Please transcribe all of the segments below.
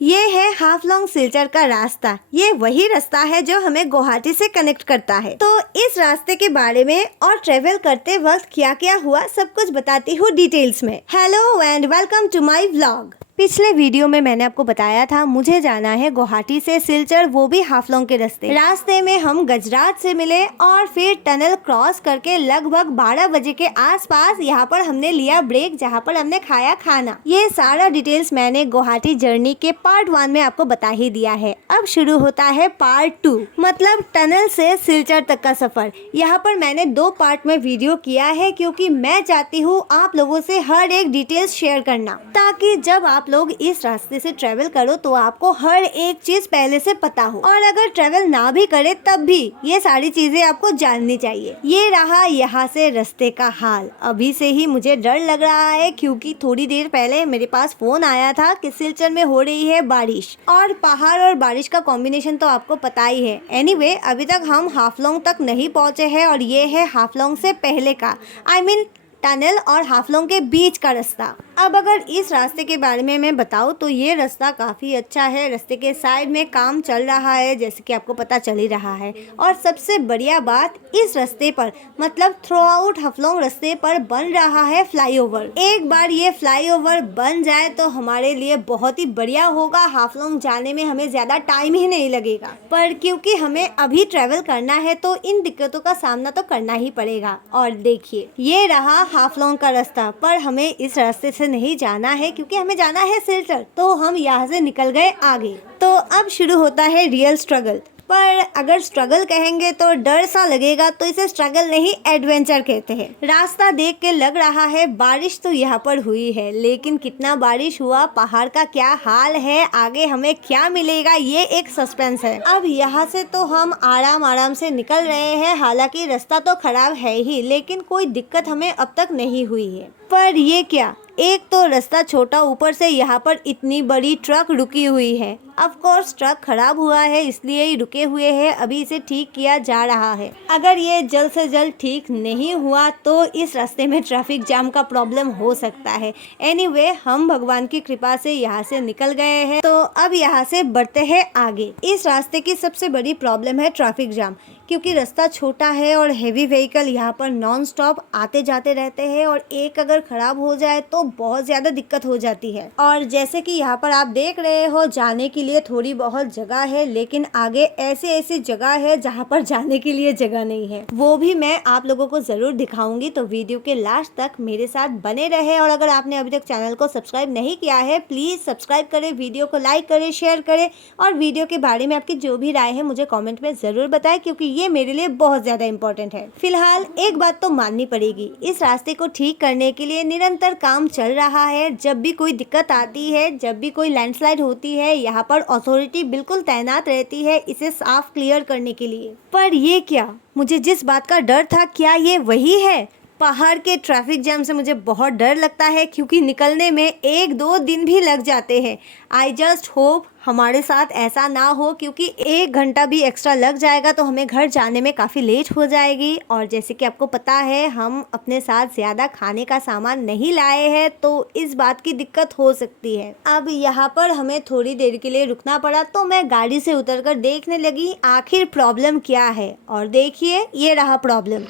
ये है हाफलोंग सिलचर का रास्ता। ये वही रास्ता है जो हमें गुवाहाटी से कनेक्ट करता है। तो इस रास्ते के बारे में और ट्रेवल करते वक्त क्या क्या हुआ सब कुछ बताती हूँ डिटेल्स में। Hello and welcome to my vlog. पिछले वीडियो में मैंने आपको बताया था मुझे जाना है गुवाहाटी से सिलचर, वो भी हाफलोंग के रास्ते में हम गजरात से मिले और फिर टनल क्रॉस करके लगभग 12 बजे के आसपास यहाँ पर हमने लिया ब्रेक, जहाँ पर हमने खाया खाना। ये सारा डिटेल्स मैंने गुवाहाटी जर्नी के पार्ट 1 में आपको बता ही दिया है। अब शुरू होता है पार्ट 2, मतलब टनल से सिलचर तक का सफर। यहाँ पर मैंने 2 पार्ट में वीडियो किया है क्योंकि मैं चाहती हूँ आप लोगों से हर एक डिटेल्स शेयर करना, ताकि जब आप लोग इस रास्ते से ट्रेवल करो तो आपको हर एक चीज पहले से पता हो, और अगर ट्रेवल ना भी करे तब भी ये सारी चीजें आपको जाननी चाहिए। ये रहा यहाँ से रास्ते का हाल। अभी से ही मुझे डर लग रहा है क्योंकि थोड़ी देर पहले मेरे पास फोन आया था कि सिलचर में हो रही है बारिश, और पहाड़ और बारिश का कॉम्बिनेशन तो आपको पता ही है। एनीवे, अभी तक हम हाफलोंग तक नहीं पहुँचे हैं और ये है हाफलोंग से पहले का, आई मीन टनल और हाफलोंग के बीच का रास्ता। अब अगर इस रास्ते के बारे में मैं बताऊं तो ये रास्ता काफ़ी अच्छा है। रास्ते के साइड में काम चल रहा है, जैसे कि आपको पता चल ही रहा है। और सबसे बढ़िया बात, इस रास्ते पर मतलब थ्रू आउट हाफलोंग रास्ते पर बन रहा है फ्लाईओवर। एक बार ये फ्लाईओवर बन जाए तो हमारे लिए बहुत ही बढ़िया होगा। हाफलोंग जाने में हमें ज़्यादा टाइम ही नहीं लगेगा, पर क्योंकि हमें अभी ट्रेवल करना है तो इन दिक्कतों का सामना तो करना ही पड़ेगा। और देखिए, ये रहा हाफलोंग का रास्ता, पर हमें इस रास्ते से नहीं जाना है क्योंकि हमें जाना है सिलचर, तो हम यहाँ से निकल गए आगे। तो अब शुरू होता है रियल स्ट्रगल। पर अगर स्ट्रगल कहेंगे तो डर सा लगेगा, तो इसे स्ट्रगल नहीं एडवेंचर कहते हैं। रास्ता देख के लग रहा है बारिश तो यहाँ पर हुई है, लेकिन कितना बारिश हुआ, पहाड़ का क्या हाल है, आगे हमें क्या मिलेगा, ये एक सस्पेंस है। अब यहाँ से तो हम आराम आराम से निकल रहे हैं। हालांकि रास्ता तो खराब है ही, लेकिन कोई दिक्कत हमें अब तक नहीं हुई है। पर ये क्या, एक तो रास्ता छोटा, ऊपर से यहाँ पर इतनी बड़ी ट्रक रुकी हुई है। ऑफ कोर्स ट्रक खराब हुआ है इसलिए ही रुके हुए हैं, अभी इसे ठीक किया जा रहा है। अगर ये जल्द से जल्द ठीक नहीं हुआ तो इस रास्ते में ट्रैफिक जाम का प्रॉब्लम हो सकता है। एनीवे, हम भगवान की कृपा से यहाँ से निकल गए हैं, तो अब यहाँ से बढ़ते हैं आगे। इस रास्ते की सबसे बड़ी प्रॉब्लम है ट्रैफिक जाम, क्योंकि रास्ता छोटा है और हेवी व्हीकल यहाँ पर नॉन स्टॉप आते जाते रहते हैं, और एक अगर खराब हो जाए तो बहुत ज़्यादा दिक्कत हो जाती है। और जैसे कि यहाँ पर आप देख रहे हो, जाने के लिए थोड़ी बहुत जगह है, लेकिन आगे ऐसी ऐसी जगह है जहाँ पर जाने के लिए जगह नहीं है। वो भी मैं आप लोगों को ज़रूर दिखाऊंगी, तो वीडियो के लास्ट तक मेरे साथ बने रहे। और अगर आपने अभी तक चैनल को सब्सक्राइब नहीं किया है, प्लीज़ सब्सक्राइब करें, वीडियो को लाइक करें, शेयर करें, और वीडियो के बारे में आपकी जो भी राय है मुझे कॉमेंट में ज़रूर बताएं, क्योंकि ये मेरे लिए बहुत ज़्यादा इम्पोर्टेंट है। फिलहाल एक बात तो माननी पड़ेगी, इस रास्ते को ठीक करने के लिए निरंतर काम चल रहा है। जब भी कोई दिक्कत आती है, जब भी कोई लैंडस्लाइड होती है, यहाँ पर अथॉरिटी बिल्कुल तैनात रहती है इसे साफ क्लियर करने के लिए। पर ये क्या, मुझे जिस बात का डर था, क्या ये वही है? पहाड़ के ट्रैफिक जाम से मुझे बहुत डर लगता है क्योंकि निकलने में 1-2 दिन भी लग जाते हैं। आई जस्ट होप हमारे साथ ऐसा ना हो, क्योंकि 1 घंटा भी एक्स्ट्रा लग जाएगा तो हमें घर जाने में काफ़ी लेट हो जाएगी। और जैसे कि आपको पता है, हम अपने साथ ज़्यादा खाने का सामान नहीं लाए हैं, तो इस बात की दिक्कत हो सकती है। अब यहाँ पर हमें थोड़ी देर के लिए रुकना पड़ा, तो मैं गाड़ी से उतरकर देखने लगी आखिर प्रॉब्लम क्या है। और देखिए, ये रहा प्रॉब्लम।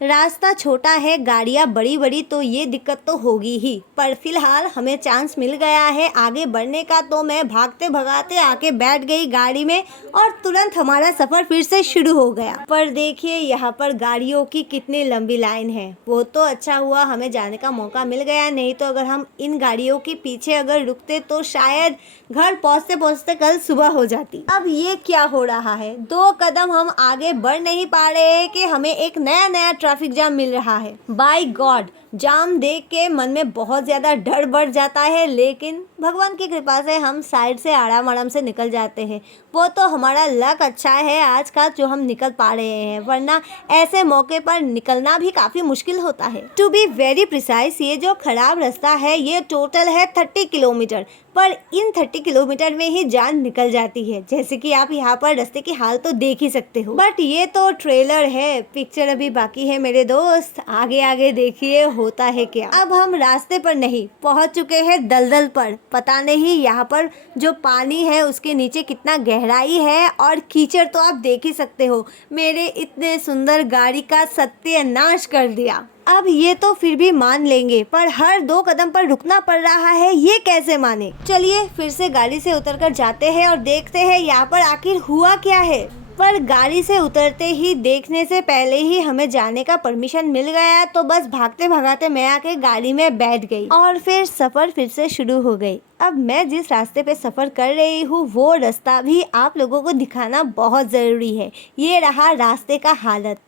रास्ता छोटा है, गाड़ियाँ बड़ी बड़ी, तो ये दिक्कत तो होगी ही। पर फिलहाल हमें चांस मिल गया है आगे बढ़ने का, तो मैं भागते भगाते आके बैठ गई गाड़ी में और तुरंत हमारा सफ़र फिर से शुरू हो गया। पर देखिए, यहाँ पर गाड़ियों की कितनी लंबी लाइन है। वो तो अच्छा हुआ हमें जाने का मौका मिल गया, नहीं तो अगर हम इन गाड़ियों के पीछे अगर रुकते तो शायद घर पहुँचते पहुँचते कल सुबह हो जाती। अब ये क्या हो रहा है, 2 कदम हम आगे बढ़ नहीं पा रहे हैं कि हमें एक नया ट्रैफिक जाम मिल रहा है। बाय गॉड, जाम देख के मन में बहुत ज़्यादा डर बढ़ जाता है, लेकिन भगवान की कृपा से हम साइड से आराम आराम से निकल जाते हैं। वो तो हमारा लक अच्छा है आज का जो हम निकल पा रहे हैं, वरना ऐसे मौके पर निकलना भी काफ़ी मुश्किल होता है। टू बी वेरी प्रिसाइज, ये जो खराब रास्ता है ये टोटल है 30 किलोमीटर, पर इन 30 किलोमीटर में ही जान निकल जाती है। जैसे कि आप यहाँ पर रास्ते की हाल तो देख ही सकते हो। बट ये तो ट्रेलर है, पिक्चर अभी बाकी है मेरे दोस्त। आगे आगे देखिए होता है क्या। अब हम रास्ते पर नहीं, पहुँच चुके हैं दलदल पर। पता नहीं यहाँ पर जो पानी है उसके नीचे कितना गहराई है, और कीचड़ तो आप देख ही सकते हो। मेरे इतने सुंदर गाड़ी का सत्यानाश कर दिया। अब ये तो फिर भी मान लेंगे, पर हर 2 कदम पर रुकना पड़ रहा है, ये कैसे माने। चलिए फिर से गाड़ी से उतरकर जाते हैं और देखते हैं यहाँ पर आखिर हुआ क्या है। पर गाड़ी से उतरते ही देखने से पहले ही हमें जाने का परमिशन मिल गया, तो बस भागते भगाते मैं आके गाड़ी में बैठ गई और फिर सफ़र फिर से शुरू हो गई। अब मैं जिस रास्ते पे सफ़र कर रही हूँ वो रास्ता भी आप लोगों को दिखाना बहुत ज़रूरी है। ये रहा रास्ते का हालत।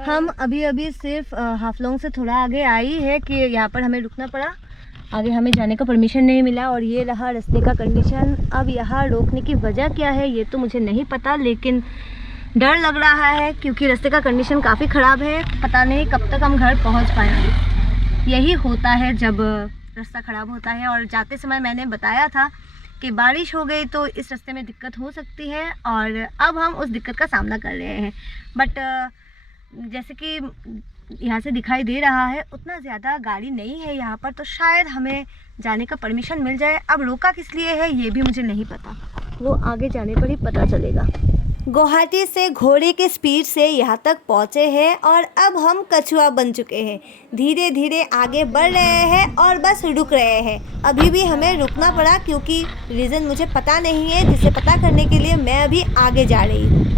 हम अभी सिर्फ हाफलोंग से थोड़ा आगे आई है कि यहाँ पर हमें रुकना पड़ा, आगे हमें जाने का परमिशन नहीं मिला, और ये रहा रास्ते का कंडीशन। अब यहाँ रोकने की वजह क्या है ये तो मुझे नहीं पता, लेकिन डर लग रहा है क्योंकि रास्ते का कंडीशन काफ़ी ख़राब है। पता नहीं कब तक हम घर पहुँच पाएंगे। यही होता है जब रास्ता ख़राब होता है। और जाते समय मैंने बताया था कि बारिश हो गई तो इस रास्ते में दिक्कत हो सकती है, और अब हम उस दिक्कत का सामना कर रहे हैं। बट जैसे कि यहाँ से दिखाई दे रहा है उतना ज़्यादा गाड़ी नहीं है यहाँ पर, तो शायद हमें जाने का परमिशन मिल जाए। अब रोका किस लिए है ये भी मुझे नहीं पता, वो आगे जाने पर ही पता चलेगा। गुवाहाटी से घोड़े के स्पीड से यहाँ तक पहुँचे हैं और अब हम कछुआ बन चुके हैं। धीरे धीरे आगे बढ़ रहे हैं और बस रुक रहे हैं। अभी भी हमें रुकना पड़ा क्योंकि रीज़न मुझे पता नहीं है, जिसे पता करने के लिए मैं अभी आगे जा रही हूँ।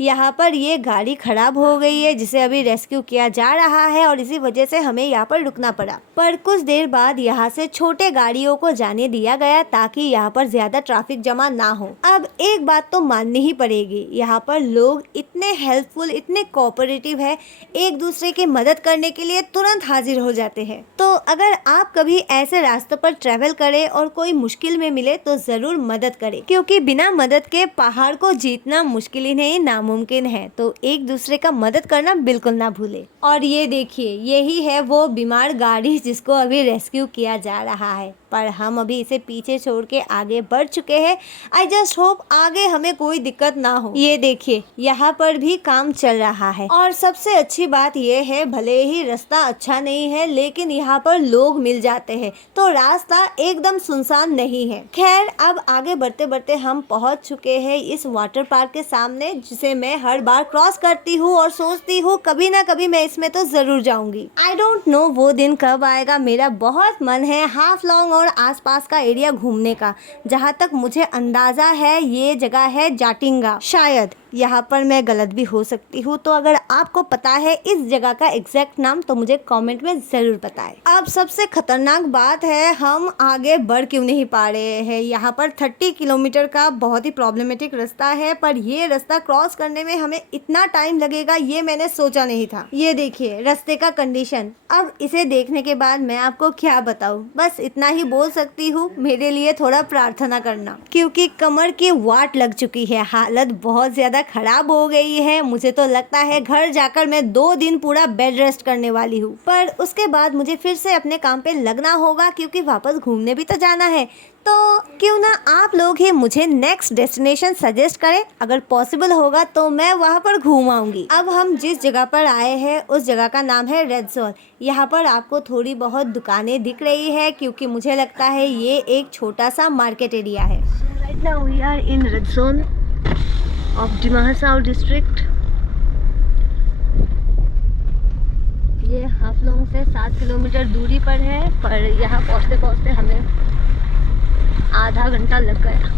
यहाँ पर ये गाड़ी ख़राब हो गई है जिसे अभी रेस्क्यू किया जा रहा है, और इसी वजह से हमें यहाँ पर रुकना पड़ा। पर कुछ देर बाद यहाँ से छोटे गाड़ियों को जाने दिया गया ताकि यहाँ पर ज़्यादा ट्रैफिक जमा ना हो। अब एक बात तो माननी ही पड़ेगी, यहाँ पर लोग इतने हेल्पफुल, इतने कोऑपरेटिव है, एक दूसरे की मदद करने के लिए तुरंत हाजिर हो जाते हैं। तो अगर आप कभी ऐसे रास्तों पर ट्रैवल करें और कोई मुश्किल में मिले तो ज़रूर मदद करें, क्योंकि बिना मदद के पहाड़ को जीतना मुश्किल ही नहीं नामुमकिन है। तो एक दूसरे का मदद करना बिल्कुल ना भूले। और ये देखिए, यही है वो बीमार गाड़ी जिसको अभी रेस्क्यू किया जा रहा है, पर हम अभी इसे पीछे छोड़ के आगे बढ़ चुके हैं। आई जस्ट होप आगे हमें कोई दिक्कत ना हो। ये देखिए, यहाँ पर भी काम चल रहा है, और सबसे अच्छी बात ये है भले ही रास्ता अच्छा नहीं है लेकिन यहाँ पर लोग मिल जाते हैं, तो रास्ता एकदम सुनसान नहीं है। खैर, अब आगे बढ़ते बढ़ते हम पहुँच चुके हैं इस वाटर पार्क के सामने, जिसे मैं हर बार क्रॉस करती हूँ और सोचती हूँ कभी ना कभी मैं इसमें तो जरूर जाऊंगी। आई डोंट नो वो दिन कब आएगा। मेरा बहुत मन है हाफलोंग और आसपास का एरिया घूमने का। जहाँ तक मुझे अंदाजा है ये जगह है जाटिंगा, शायद यहाँ पर मैं गलत भी हो सकती हूँ। तो अगर आपको पता है इस जगह का एग्जैक्ट नाम तो मुझे कमेंट में ज़रूर बताएं। अब सबसे खतरनाक बात है, हम आगे बढ़ क्यों नहीं पा रहे हैं। यहाँ पर 30 किलोमीटर का बहुत ही प्रॉब्लमेटिक रास्ता है, पर ये रास्ता क्रॉस करने में हमें इतना टाइम लगेगा ये मैंने सोचा नहीं था। ये देखिए रास्ते का कंडीशन। अब इसे देखने के बाद मैं आपको क्या बताऊँ, बस इतना ही बोल सकती हूँ, मेरे लिए थोड़ा प्रार्थना करना, क्योंकि कमर की वाट लग चुकी है, हालत बहुत ज़्यादा खराब हो गई है। मुझे तो लगता है घर जाकर मैं 2 दिन पूरा बेड रेस्ट करने वाली हूँ, पर उसके बाद मुझे फिर से अपने काम पे लगना होगा क्योंकि वापस घूमने भी तो जाना है। तो क्यों ना आप लोग ही मुझे नेक्स्ट डेस्टिनेशन सजेस्ट करें, अगर पॉसिबल होगा तो मैं वहाँ पर घूम आऊँगी। अब हम जिस जगह पर आए हैं उस जगह का नाम है रेड जोन। यहाँ पर आपको थोड़ी बहुत दुकानें दिख रही है क्योंकि मुझे लगता है ये एक छोटा सा मार्केट एरिया है। Right now we are in red zone of Dima Hasao district. ये हाफलोंग से 7 किलोमीटर दूरी पर है, पर यहाँ पहुँचते पहुँचते हमें आधा घंटा लग गया।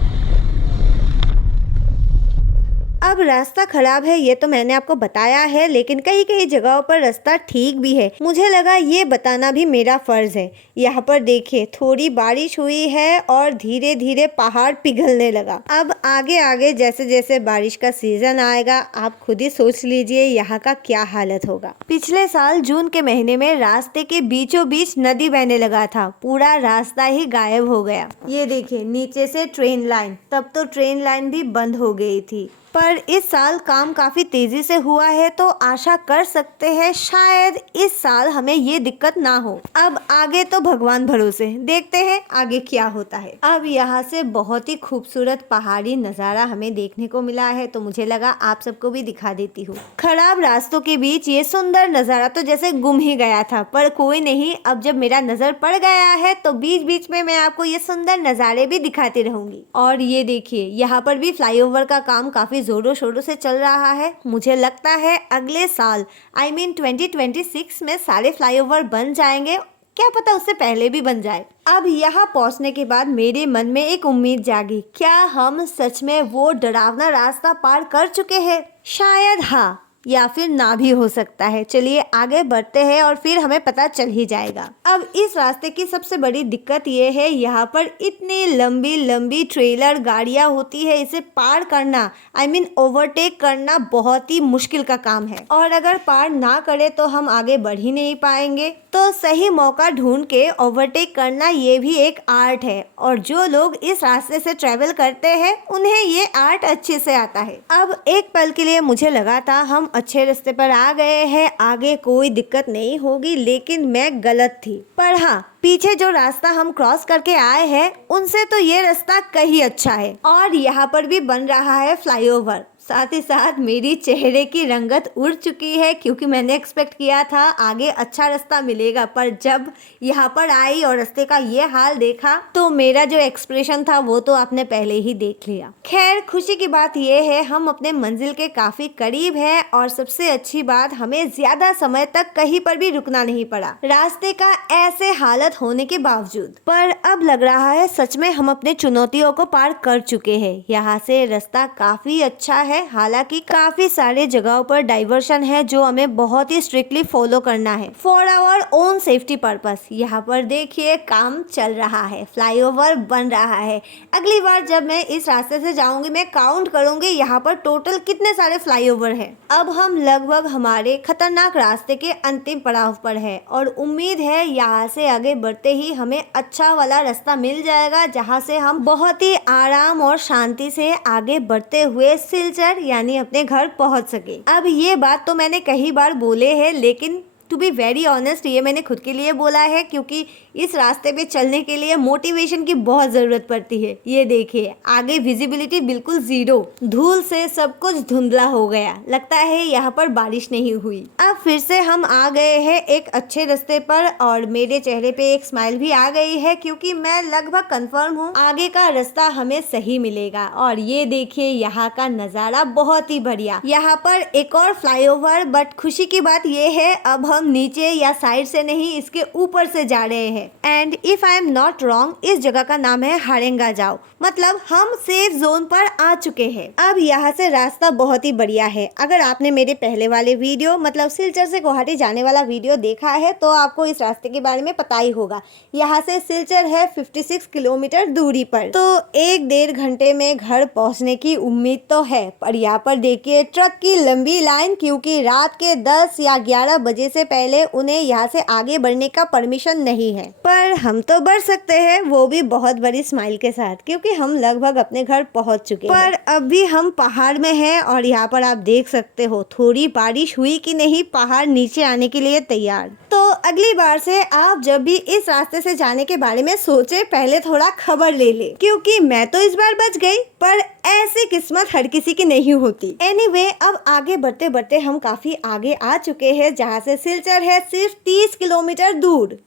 अब रास्ता खराब है ये तो मैंने आपको बताया है, लेकिन कई कई जगहों पर रास्ता ठीक भी है। मुझे लगा ये बताना भी मेरा फर्ज है। यहाँ पर देखिए थोड़ी बारिश हुई है और धीरे धीरे पहाड़ पिघलने लगा। अब आगे आगे जैसे जैसे बारिश का सीजन आएगा आप खुद ही सोच लीजिए यहाँ का क्या हालत होगा। पिछले साल जून के महीने में रास्ते के बीचों बीच नदी बहने लगा था, पूरा रास्ता ही गायब हो गया। ये देखिए नीचे से ट्रेन लाइन, तब तो ट्रेन लाइन भी बंद हो गई थी। पर इस साल काम काफ़ी तेज़ी से हुआ है तो आशा कर सकते हैं शायद इस साल हमें ये दिक्कत ना हो। अब आगे तो भगवान भरोसे, देखते हैं आगे क्या होता है। अब यहाँ से बहुत ही खूबसूरत पहाड़ी नज़ारा हमें देखने को मिला है तो मुझे लगा आप सबको भी दिखा देती हूँ। खराब रास्तों के बीच ये सुंदर नज़ारा तो जैसे गुम ही गया था, पर कोई नहीं, अब जब मेरा नज़र पड़ गया है तो बीच बीच में मैं आपको ये सुंदर नज़ारे भी दिखाती रहूंगी। और ये देखिए यहाँ पर भी फ्लाईओवर का काम काफ़ी जोरों शोरों से चल रहा है। मुझे लगता है अगले साल I mean 2026 में सारे फ्लाईओवर बन जाएंगे, क्या पता उससे पहले भी बन जाए। अब यहाँ पहुँचने के बाद मेरे मन में एक उम्मीद जागी, क्या हम सच में वो डरावना रास्ता पार कर चुके हैं? शायद हाँ, या फिर ना भी हो सकता है। चलिए आगे बढ़ते हैं और फिर हमें पता चल ही जाएगा। अब इस रास्ते की सबसे बड़ी दिक्कत ये है यहाँ पर इतनी लंबी लंबी ट्रेलर गाड़ियाँ होती है, इसे पार करना I mean ओवरटेक करना बहुत ही मुश्किल का काम है और अगर पार ना करे तो हम आगे बढ़ ही नहीं पाएंगे। तो सही मौका ढूंढ के ओवरटेक करना ये भी एक आर्ट है और जो लोग इस रास्ते से ट्रेवल करते हैं उन्हें ये आर्ट अच्छे से आता है। अब एक पल के लिए मुझे लगा था हम अच्छे रास्ते पर आ गए हैं, आगे कोई दिक्कत नहीं होगी, लेकिन मैं गलत थी। पर हाँ, पीछे जो रास्ता हम क्रॉस करके आए हैं उनसे तो ये रास्ता कहीं अच्छा है और यहाँ पर भी बन रहा है फ्लाईओवर। साथ ही साथ मेरी चेहरे की रंगत उड़ चुकी है क्योंकि मैंने एक्सपेक्ट किया था आगे अच्छा रास्ता मिलेगा, पर जब यहाँ पर आई और रास्ते का ये हाल देखा तो मेरा जो एक्सप्रेशन था वो तो आपने पहले ही देख लिया। खैर खुशी की बात ये है हम अपने मंजिल के काफी करीब है और सबसे अच्छी बात हमें ज्यादा समय तक कहीं पर भी रुकना नहीं पड़ा रास्ते का ऐसे हालत होने के बावजूद। पर अब लग रहा है सच में हम अपने चुनौतियों को पार कर चुके हैं। यहाँ से रास्ता काफी अच्छा है, हालांकि काफी सारे जगहों पर डाइवर्शन है जो हमें बहुत ही स्ट्रिक्टली फॉलो करना है for our own safety purpose. यहाँ पर देखिए काम चल रहा है, फ्लाईओवर बन रहा है। अगली बार जब मैं इस रास्ते से जाऊंगी मैं काउंट करूंगी यहाँ पर टोटल कितने सारे फ्लाईओवर है। अब हम लगभग हमारे खतरनाक रास्ते के अंतिम पड़ाव पर है और उम्मीद है यहाँ से आगे बढ़ते ही हमें अच्छा वाला रास्ता मिल जाएगा जहाँ से हम बहुत ही आराम और शांति से आगे बढ़ते हुए सिलचर यानी अपने घर पहुंच सके। अब ये बात तो मैंने कई बार बोले हैं, लेकिन टू बी वेरी ऑनेस्ट ये मैंने खुद के लिए बोला है क्योंकि इस रास्ते पे चलने के लिए मोटिवेशन की बहुत ज़रूरत पड़ती है। ये देखिए आगे विजिबिलिटी बिल्कुल ज़ीरो, धूल से सब कुछ धुंधला हो गया, लगता है यहाँ पर बारिश नहीं हुई। अब फिर से हम आ गए हैं एक अच्छे रास्ते पर और मेरे चेहरे पे एक स्माइल भी आ गई है क्योंकि मैं लगभग कंफर्म हूँ आगे का रास्ता हमें सही मिलेगा। और ये देखिए यहाँ का नज़ारा बहुत ही बढ़िया। यहाँ पर एक और फ्लाईओवर, बट खुशी की बात ये है अब हम नीचे या साइड से नहीं इसके ऊपर से जा रहे हैं। And if I am not wrong इस जगह का नाम है हारेंगा जाओ, मतलब हम सेफ जोन पर आ चुके हैं। अब यहाँ से रास्ता बहुत ही बढ़िया है। अगर आपने मेरे पहले वाले वीडियो मतलब सिलचर से गुवाहाटी जाने वाला वीडियो देखा है तो आपको इस रास्ते के बारे में पता ही होगा। यहाँ से सिलचर है 56 किलोमीटर दूरी पर, तो 1-1.5 घंटे में घर पहुँचने की उम्मीद तो है। पर यहाँ पर देखिए ट्रक की लंबी लाइन, क्योंकि रात के 10 या 11 बजे से पहले उन्हें यहाँ से आगे बढ़ने का परमिशन नहीं है। पर हम तो बढ़ सकते हैं, वो भी बहुत बड़ी स्माइल के साथ, क्योंकि हम लगभग अपने घर पहुँच चुके हैं। पर अभी हम पहाड़ में हैं और यहाँ पर आप देख सकते हो थोड़ी बारिश हुई कि नहीं, पहाड़ नीचे आने के लिए तैयार। तो अगली बार से आप जब भी इस रास्ते से जाने के बारे में सोचे पहले थोड़ा खबर ले ले, क्योंकि मैं तो इस बार बच गई पर ऐसी किस्मत हर किसी की नहीं होती। एनीवे, अब आगे बढ़ते बढ़ते हम काफी आगे आ चुके हैं जहाँ से सिलचर है सिर्फ 30 किलोमीटर दूर।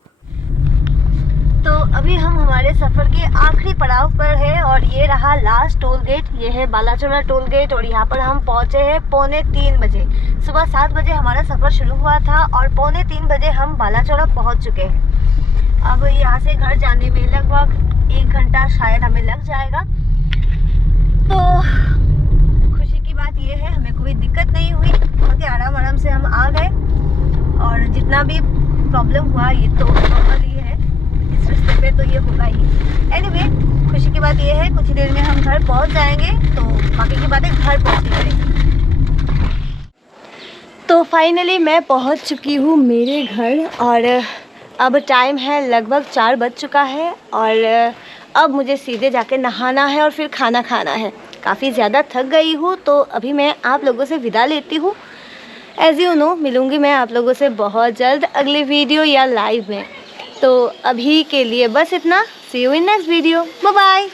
तो अभी हम हमारे सफर के आखिरी पड़ाव पर है और ये रहा लास्ट टोल गेट। ये है बालाचोरा टोल गेट और यहाँ पर हम पहुँचे हैं 2:45 बजे। सुबह 7 बजे हमारा सफर शुरू हुआ था और 2:45 बजे हम बालाचोरा पहुँच चुके हैं। अब यहाँ से घर जाने में लगभग 1 घंटा शायद हमें लग जाएगा। तो खुशी की बात यह प्रॉब्लम हुआ, ये तो नॉर्मल ही है, इस रास्ते पे तो ये होगा ही। एनीवे, खुशी की बात ये है कुछ ही देर में हम घर पहुंच जाएंगे, तो बाकी की बातें घर पहुंच के करेंगे। तो फाइनली मैं पहुंच चुकी हूँ मेरे घर और अब टाइम है लगभग 4 बज चुका है और अब मुझे सीधे जाके नहाना है और फिर खाना खाना है। काफ़ी ज़्यादा थक गई हूँ, तो अभी मैं आप लोगों से विदा लेती हूँ। एज़ यू नो, मिलूँगी मैं आप लोगों से बहुत जल्द अगले वीडियो या लाइव में। तो अभी के लिए बस इतना। See you in next video. Bye bye.